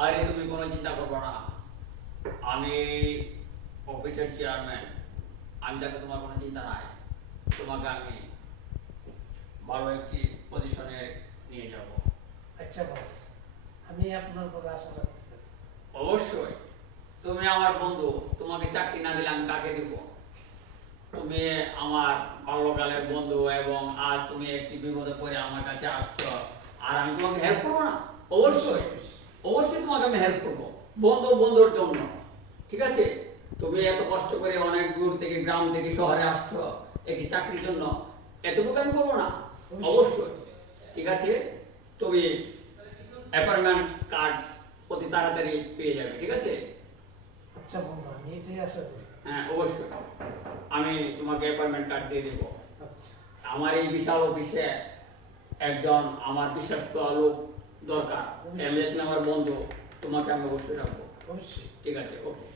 আরে তুমি কোনো চিন্তা করবে না, আমি অফিসের চেয়ারম্যান, আমি যাতে তোমার কোনো চিন্তা নাই, তোমাকে আমি ভালো একটি পজিশনে নিয়ে যাব। আচ্ছা বস, আমি আপনার উপরে আশা রাখতে পারি। অবশ্যই, তুমি আমার বন্ধু, তোমাকে চাকরি না দিলে আমি কাকে দিব? তুমি আমার বাল্যকালের বন্ধু এবং আজ তুমি একটি বিপদে পড়ে আমার কাছে আসছো, আর আমি তোমাকে হেল্প করবো না? অবশ্যই, অবশ্যই তোমাকে আমি হেল্প করবো, বন্ধু বন্ধুর জন্য। ঠিক আছে, তুমি এত কষ্ট করে অনেক দূর থেকে, গ্রাম থেকে শহরে আসছো একটি চাকরির জন্য, এতটুকু আমি করবো না? অবশ্যই। ঠিক আছে, তুমি অ্যাপয়েন্টমেন্ট কার্ড অতি তাড়াতাড়ি পেয়ে যাবে। ঠিক আছে? আচ্ছা বন্ধু, আমি এটাই আশা করি। হ্যাঁ অবশ্যই, আমি তোমাকে অ্যাপয়েন্টমেন্ট কার্ড দিয়ে দেবো। আচ্ছা। আমার এই বিশাল অফিসে একজন আমার বিশ্বস্ত লোক দরকার, এমনি তুমি আমার বন্ধু, তোমাকে আমি অবশ্যই রাখবো। অবশ্যই। ঠিক আছে, ওকে।